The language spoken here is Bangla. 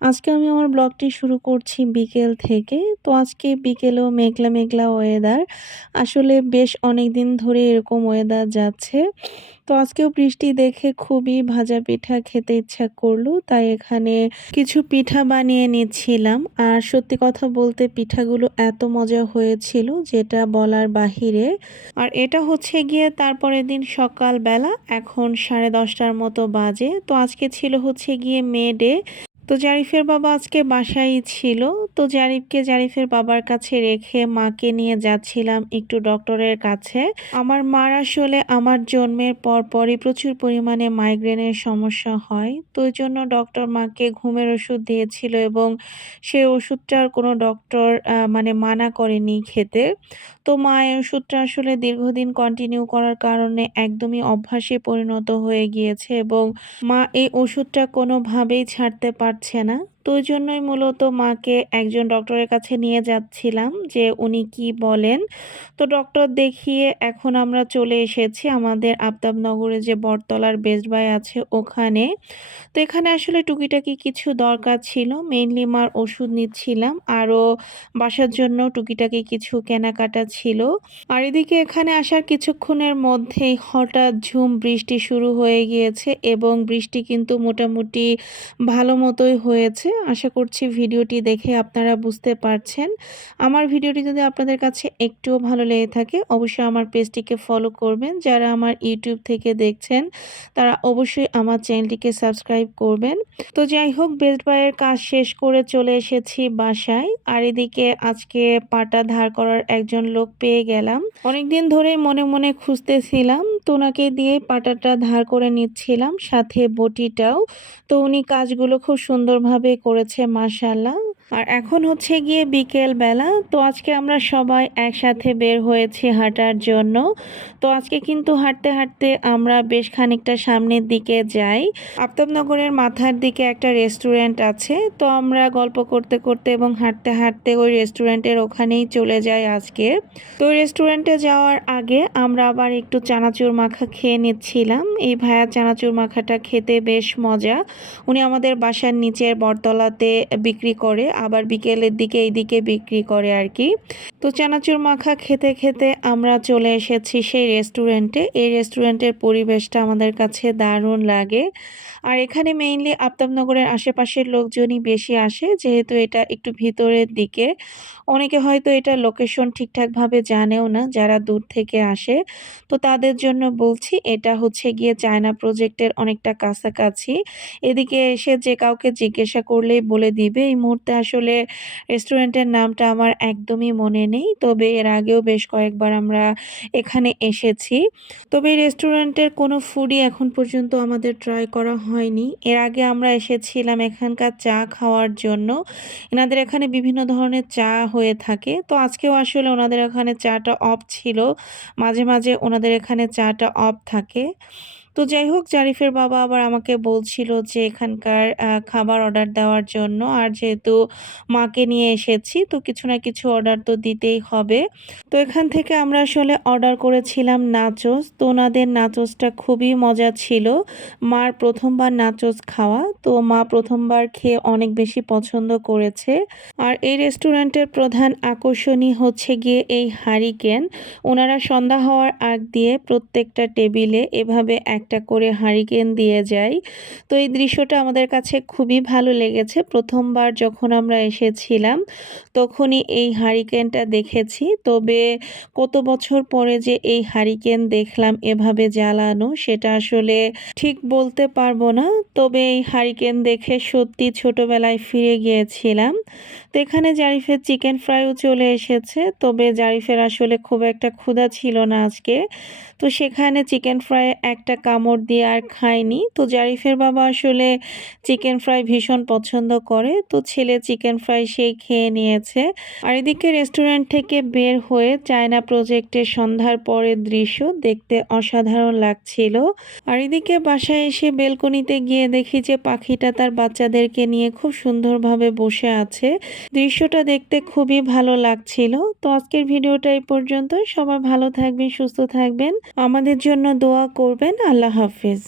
আজকে আমি আমার ব্লগটি শুরু করছি বিকেল থেকে। তো আজকে বিকেলেও মেঘলা মেঘলা ওয়েদার আসলে বেশ অনেক দিন ধরে এরকম ওয়েদার যাচ্ছে। তো আজকেও বৃষ্টি দেখে খুবই ভাজা পিঠা খেতে ইচ্ছা করল। তাই এখানে কিছু পিঠা বানিয়ে নিচ্ছিলাম। আর সত্যি কথা বলতে পিঠাগুলো এত মজা হয়েছিল যেটা বলার বাহিরে। আর এটা হচ্ছে গিয়ে তারপরের দিন সকালবেলা। এখন সাড়ে দশটার মতো বাজে। তো আজকে ছিল হচ্ছে গিয়ে মে ডে। তো জারিফের বাবা আজকে বাসায় ছিল। তো জারিফকে জারিফের বাবার কাছে রেখে মাকে নিয়ে যাচ্ছিলাম একটু ডক্টরের কাছে। আমার মার আসলে আমার জন্মের পর পরই প্রচুর পরিমাণে মাইগ্রেনের সমস্যা হয়। তো ওই জন্য ডক্টর মাকে ঘুমের ওষুধ দিয়েছিল এবং সেই ওষুধটার কোনো ডক্টর মানে মানা করেনি খেতে। তো মা এই ওষুধটা আসলে দীর্ঘদিন কন্টিনিউ করার কারণে একদমই অভ্যাসে পরিণত হয়ে গিয়েছে এবং মা এই ওষুধটা কোনোভাবেই ছাড়তে পারছে না। তো ওই জন্যই মূলত মাকে একজন ডক্টরের কাছে নিয়ে যাচ্ছিলাম যে উনি কি বলেন। তো ডক্টর দেখিয়ে এখন আমরা চলে এসেছি আমাদের আফতাবনগরে যে বটতলার বেস্ট বাই আছে ওখানে। তো এখানে আসলে টুকিটাকি কিছু দরকার ছিল মেইনলি মার ওষুধ নিচ্ছিলাম আরও বাসার জন্য টুকিটাকি কিছু কেনাকাটা ছিল। আর এদিকে এখানে আসার কিছুক্ষণের মধ্যেই হঠাৎ ঝুম বৃষ্টি শুরু হয়ে গিয়েছে এবং বৃষ্টি কিন্তু মোটামুটি ভালো মতোই হয়েছে। আশা করছি ভিডিওটি দেখে আপনারা বুঝতে পারছেন। আমার ভিডিওটি যদি আপনাদের কাছে একটুও ভালো লেগে থাকে, অবশ্যই আমার পেজটিকে ফলো করবেন। যারা আমার ইউটিউব থেকে দেখছেন, তারা অবশ্যই আমার চ্যানেলটিকে সাবস্ক্রাইব করবেন। তো যাই হোক, বেস্ট বাইয়ের কাজ শেষ করে চলে এসেছি বাসায়। আর এদিকে আজকে পাটা ধার করার একজন লোক পেয়ে গেলাম। অনেকদিন ধরেই মনে মনে খুঁজতেছিলাম তো ওনাকে দিয়ে পাটাটা ধার করে নিচ্ছিলাম, সাথে বটিটাও। তো উনি কাজগুলো খুব সুন্দরভাবে করেছে মার্শাল্লাহ আর এখন হচ্ছে গিয়ে বিকেল বেলা। তো আজকে আমরা সবাই একসাথে বের হয়েছি হাঁটার জন্য। তো আজকে কিন্তু হাঁটতে হাঁটতে আমরা বেশ খানিকটা সামনের দিকে যাই। আফতাবনগরের মাথার দিকে একটা রেস্টুরেন্ট আছে। তো আমরা গল্প করতে করতে এবং হাঁটতে হাঁটতে ওই রেস্টুরেন্টের ওখানেই চলে যাই আজকে। তো রেস্টুরেন্টে যাওয়ার আগে আমরা আবার একটু চানাচুর মাখা খেয়ে নিচ্ছিলাম। এই ভায়া চানাচুর মাখাটা খেতে বেশ মজা। উনি আমাদের বাসার নিচের বটতলাতে বিক্রি করে। আবার বিকেলের দিকে এইদিকে বিক্রি করে আর কি। তো চানাচুর মাখা খেতে খেতে আমরা চলে এসেছি সেই রেস্টুরেন্টে। এই রেস্টুরেন্টের পরিবেশটা আমাদের কাছে দারুণ লাগে। আর এখানে মেইনলি আফতাবনগরের আশেপাশের লোকজনই বেশি আসে, যেহেতু এটা একটু ভিতরের দিকে। অনেকে হয়তো এটা লোকেশন ঠিকঠাকভাবে জানেও না, যারা দূর থেকে আসে। তো তাদের জন্য বলছি, এটা হচ্ছে গিয়ে চায়না প্রজেক্টের অনেকটা কাছাকাছি। এদিকে এসে যে কাউকে জিজ্ঞাসা করলেই বলে দিবে, এই মুহূর্তে আসলে রেস্টুরেন্টের নামটা আমার একদমই মনে নেই। তবে এর আগেও বেশ কয়েকবার আমরা এখানে এসেছি। তবে এই রেস্টুরেন্টের কোনো ফুডই এখন পর্যন্ত আমাদের ট্রাই করা হয়নি। এর আগে আমরা এসেছিলাম এখানকার চা খাওয়ার জন্য। এনাদের এখানে বিভিন্ন ধরনের চা হয়ে থাকে। তো আজকেও আসলে ওনাদের এখানে চাটা অফ ছিল। মাঝে মাঝে ওনাদের এখানে চাটা অফ থাকে। তো যাই হোক, জারিফের বাবা আবার আমাকে বলছিল যে এখানকার খাবার অর্ডার দেওয়ার জন্য। আর যেহেতু মাকে নিয়ে এসেছি, তো কিছু না কিছু অর্ডার তো দিতেই হবে। তো এখান থেকে আমরা আসলে অর্ডার করেছিলাম নাচোস তো ওনাদের নাচোসটা খুবই মজা ছিল। মার প্রথমবার নাচোস খাওয়া। তো মা প্রথমবার খেয়ে অনেক বেশি পছন্দ করেছে। আর এই রেস্টুরেন্টের প্রধান আকর্ষণই হচ্ছে গিয়ে এই হারিকেন। ওনারা সন্ধ্যা হওয়ার আগ দিয়ে প্রত্যেকটা টেবিলে এভাবে এক একটা করে হারিকেন দিয়ে যায় তো এই দৃশ্যটা আমাদের কাছে খুবই ভালো লেগেছে। প্রথমবার যখন আমরা এসেছিলাম, তখনই এই হারিকেনটা দেখেছি। তবে কত বছর পরে যে এই হারিকেন দেখলাম এভাবে জ্বালানো, সেটা আসলে ঠিক বলতে পারব না। তবে এই হারিকেন দেখে সত্যি ছোটবেলায় ফিরে গিয়েছিলাম। তো এখানে জারিফের চিকেন ফ্রাইও চলে এসেছে। তবে জারিফের আসলে খুব একটা ক্ষুধা ছিল না আজকে। তো সেখানে চিকেন ফ্রাই একটা কামড় দিয়ে আর খায়নি। তো জারিফের বাবা আসলে চিকেন ফ্রাই ভীষণ পছন্দ করে। তো ছেলে চিকেন ফ্রাই সেই খেয়ে নিয়েছে। আর এদিকে রেস্টুরেন্ট থেকে বের হয়ে চায়না প্রজেক্টের সন্ধ্যার পরের দৃশ্য দেখতে অসাধারণ লাগছিল। আর এদিকে বাসায় এসে বেলকনিতে গিয়ে দেখি যে পাখিটা তার বাচ্চাদেরকে নিয়ে খুব সুন্দরভাবে বসে আছে। দৃশ্যটা দেখতে খুবই ভালো লাগছিল। তো আজকের ভিডিওটা এই পর্যন্ত সবাই ভালো থাকবেন, সুস্থ থাকবেন। আমাদের জন্য দোয়া করবেন। আল্লাহ হাফিজ।